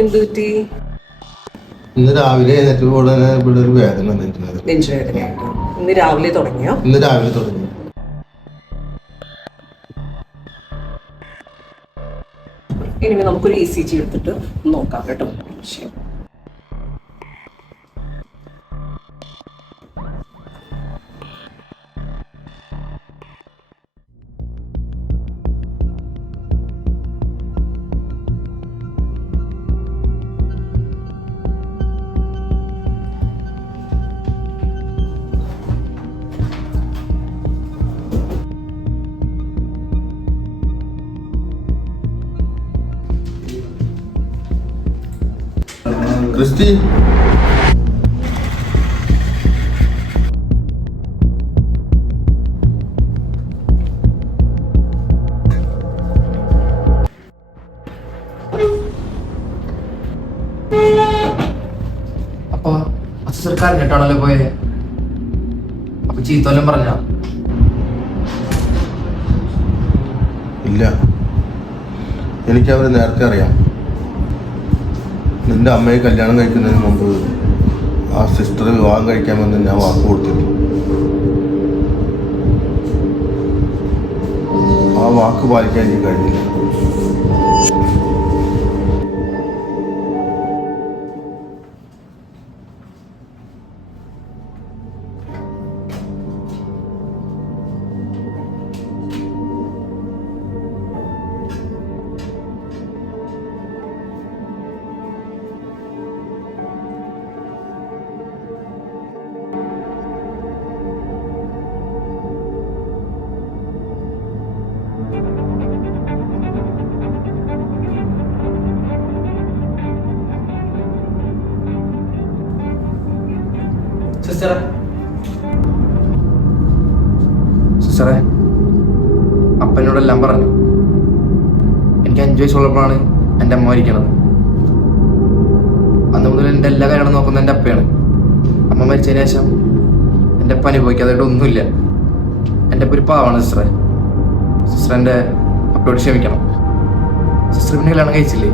എന്ത് പറ്റി? ഇന്ന് രാവിലെ എഴുന്നേറ്റ് ഇവിടെ ഒരു വേദന നെഞ്ചുവേദനയായിട്ടോ? ഇന്ന് രാവിലെ തുടങ്ങിയോ? ഇന്ന് രാവിലെ തുടങ്ങി. ഇനി നമുക്കൊരു ECG എടുത്തിട്ട് നോക്കാം കേട്ടോ. ശരി. ക്രിസ്റ്റി, അപ്പൊ അസിസ്റ്റർക്കാരൻ കേട്ടാണല്ലോ പോയത്. അപ്പൊ ചീത്തോലം പറഞ്ഞ ഇല്ല, എനിക്ക് അവരെ നേരത്തെ അറിയാം. നിന്റെ അമ്മയെ കല്യാണം കഴിക്കുന്നതിന് മുമ്പ് ആ സിസ്റ്റർ വിവാഹം കഴിക്കാമെന്ന് ഞാൻ വാക്ക് കൊടുത്തിരുന്നു. ആ വാക്ക് പാലിക്കാൻ എനിക്ക് കഴിഞ്ഞില്ല. സിസ്റ്ററെ, അപ്പനോടെല്ലാം പറഞ്ഞു. എനിക്ക് 5 വയസ്സുള്ളപ്പോഴാണ് എൻ്റെ അമ്മ മരിക്കണത്. അന്ന് മുതൽ എൻ്റെ എല്ലാ കാര്യങ്ങളും നോക്കുന്നത് എൻ്റെ അപ്പയാണ്. അമ്മ മരിച്ചതിന് ശേഷം എൻ്റെ അപ്പ അനുഭവിക്കാതായിട്ട് ഒന്നുമില്ല. എൻ്റെ അപ്പ ഒരു പാവാണ് സിസ്റ്ററെ. സിസ്റ്റർ എൻ്റെ അപ്പയോട് ക്ഷമിക്കണം. സിസ്റ്റർ പിന്നെ കല്യാണം കഴിച്ചില്ലേ?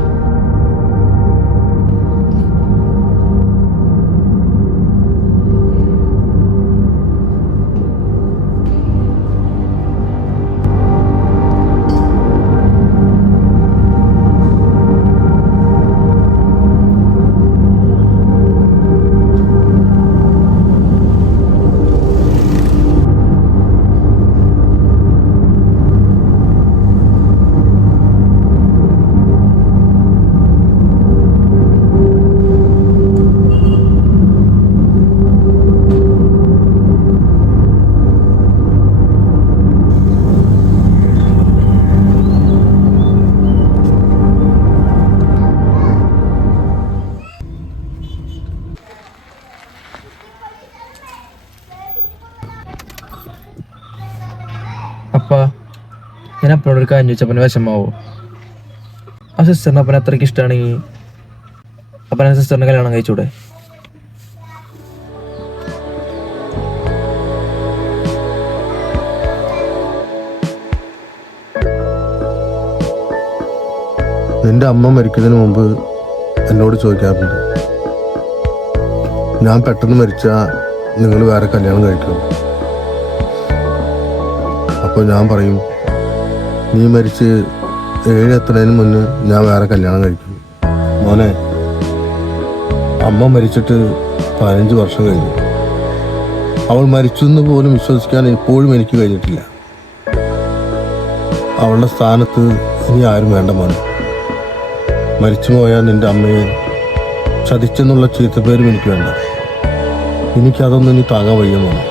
അപ്പ ഞാൻ അപ്പനോട് ഒരു കാര്യം ചോദിച്ചപ്പനെ വിഷമാവോ? ആ സിസ്റ്ററിന് അപ്പനെ അത്രയ്ക്ക് ഇഷ്ടമാണെങ്കിൽ അപ്പനെ സിസ്റ്ററിനെ കല്യാണം കഴിച്ചൂടെ? നിന്റെ അമ്മ മരിക്കുന്നതിന് മുമ്പ് എന്നോട് ചോദിക്കാറുണ്ട്, ഞാൻ പെട്ടെന്ന് മരിച്ചാൽ നിങ്ങൾ വേറെ കല്യാണം കഴിക്കും. അപ്പോൾ ഞാൻ പറയും, നീ മരിച്ച് 7 എത്തുന്നതിന് മുന്നേ ഞാൻ വേറെ കല്യാണം കഴിക്കും. മോനെ, അമ്മ മരിച്ചിട്ട് 15 വർഷം കഴിഞ്ഞു. അവൾ മരിച്ചു എന്ന് പോലും വിശ്വസിക്കാൻ ഇപ്പോഴും എനിക്ക് കഴിഞ്ഞിട്ടില്ല. അവളുടെ സ്ഥാനത്ത് ഇനി ആരും വേണ്ട മോനെ. മരിച്ചു പോയാൽ നിന്റെ അമ്മയെ ചതിച്ചെന്നുള്ള ചീത്തപ്പേരും എനിക്ക് വേണ്ട. എനിക്കതൊന്നും ഇനി താങ്ങാൻ വയ്യ മോനെ.